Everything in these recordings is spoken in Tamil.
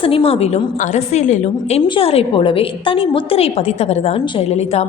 சினிமாவிலும் அரசியலிலும் எம்ஜிஆரை போலவே தனி முத்திரை பதித்தவர்தான் ஜெயலலிதா.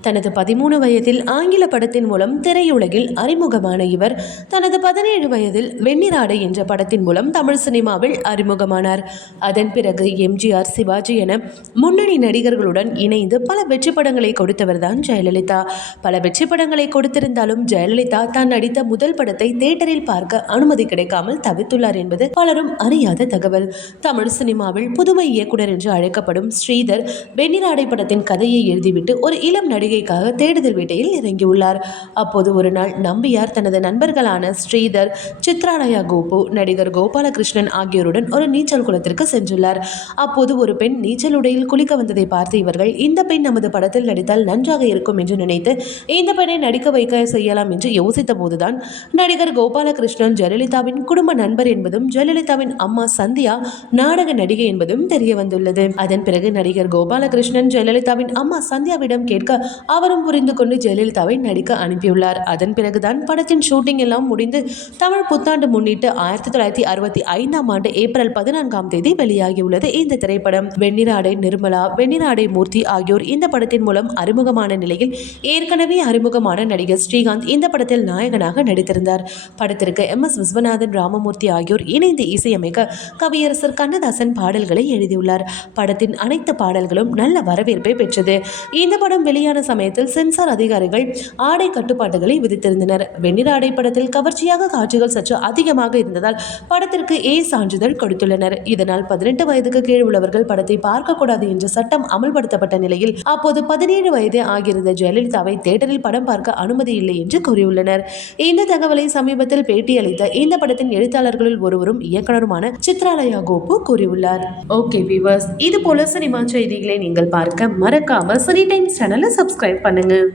தனது பதிமூணு வயதில் ஆங்கில படத்தின் மூலம் திரையுலகில் அறிமுகமான இவர் தனது பதினேழு வயதில் வெண்ணிராடை என்ற படத்தின் மூலம் தமிழ் சினிமாவில் அறிமுகமானார். அதன் பிறகு எம்ஜிஆர் சிவாஜி என முன்னணி நடிகர்களுடன் இணைந்து பல வெற்றி படங்களை கொடுத்தவர்தான் ஜெயலலிதா. பல வெற்றி படங்களை கொடுத்திருந்தாலும் ஜெயலலிதா தான் நடித்த முதல் படத்தை தியேட்டரில் பார்க்க அனுமதி கிடைக்காமல் தவித்துள்ளார் என்பது பலரும் அறியாத தகவல். தமிழ் சினிமாவில் புதுமை இயக்குனர் என்று அழைக்கப்படும் ஸ்ரீதர் வெண்ணிராடை படத்தின் கதையை எழுதிவிட்டு ஒரு இளம் நடிகைக்காக தேடுதல் வேட்டையில் இறங்கியுள்ளார். அப்போது ஒரு நாள் நம்பியார் தனது நண்பர்களான ஸ்ரீதர் சித்ராலயா கோபு நடிகர் கோபாலகிருஷ்ணன் ஆகியோருடன் ஒரு நீச்சல் குளத்திற்கு சென்றுள்ளார். அப்போது ஒரு பெண் நீச்சல் உடையில் குளிக்க வந்ததை பார்த்து இவர்கள் இந்த பெண் நமது படத்தில் நடித்தால் நன்றாக இருக்கும் என்று நினைத்து இந்த பெண்ணை நடிக்க வைக்க செய்யலாம் என்று யோசித்த போதுதான் நடிகர் கோபாலகிருஷ்ணன் ஜெயலலிதாவின் குடும்ப நண்பர் என்பதும் ஜெயலலிதாவின் அம்மா சந்தியா நாடக நடிகை என்பதும் தெரிய வந்துள்ளது. அதன் பிறகு நடிகர் கோபாலகிருஷ்ணன் ஜெயலலிதாவின் அம்மா சந்தியாவிடம் கேட்க அவரும் புரிந்து கொண்டு ஜெயலலிதாவை நடிக்க அனுப்பியுள்ளார். அதன் பிறகுதான் படத்தின் ஷூட்டிங் எல்லாம் முடிந்து தமிழ் புத்தாண்டு முன்னிட்டு ஆயிரத்தி தொள்ளாயிரத்தி அறுபத்தி ஐந்தாம் ஆண்டு ஏப்ரல் பதினான்காம் தேதி வெளியாகியுள்ளது இந்த திரைப்படம். வெண்ணிராடை நிர்மலா வெண்ணிராடை மூர்த்தி ஆகியோர் இந்த படத்தின் மூலம் அறிமுகமான நிலையில் ஏற்கனவே அறிமுகமான நடிகர் ஸ்ரீகாந்த் இந்த படத்தில் நாயகனாக நடித்திருந்தார். படத்திற்கு எம் எஸ் விஸ்வநாதன் ராமமூர்த்தி ஆகியோர் இணைந்து இசையமைக்க கவியரசர் கண்ணதாசன் கண்ணதாசன் பாடல்களை எழுதியுள்ளார். படத்தின் அனைத்து பாடல்களும் நல்ல வரவேற்பை பெற்றது. இந்த படம் வெளியான சமயத்தில் சென்சார் அதிகாரிகள் ஆடை கட்டுப்பாடுகளை விதித்திருந்தனர். வெண்ணிராடை படத்தில் கவர்ச்சியாக காட்சிகள் சற்று அதிகமாக இருந்ததால் படத்திற்கு ஏ சான்றிதழ் கொடுத்துள்ளனர். இதனால் பதினெட்டு வயதுக்கு கீழ் உள்ளவர்கள் படத்தை பார்க்கக்கூடாது என்ற சட்டம் அமல்படுத்தப்பட்ட நிலையில் அப்போது பதினேழு வயதே ஆகியிருந்த ஜெயலலிதாவை தேட்டரில் படம் பார்க்க அனுமதி இல்லை என்று கூறியுள்ளனர். இந்த தகவலை சமீபத்தில் பேட்டியளித்த இந்த படத்தின் எழுத்தாளர்களில் ஒருவரும் இயக்குனருமான சித்ராலயா கோபு கூறியுள்ளார். ஓகே விவர்ஸ் இது போல சினிமா செய்திகளை நீங்கள் பார்க்க மறக்காம சினி டைம்ஸ் சேனலை சப்ஸ்கிரைப் பண்ணுங்க.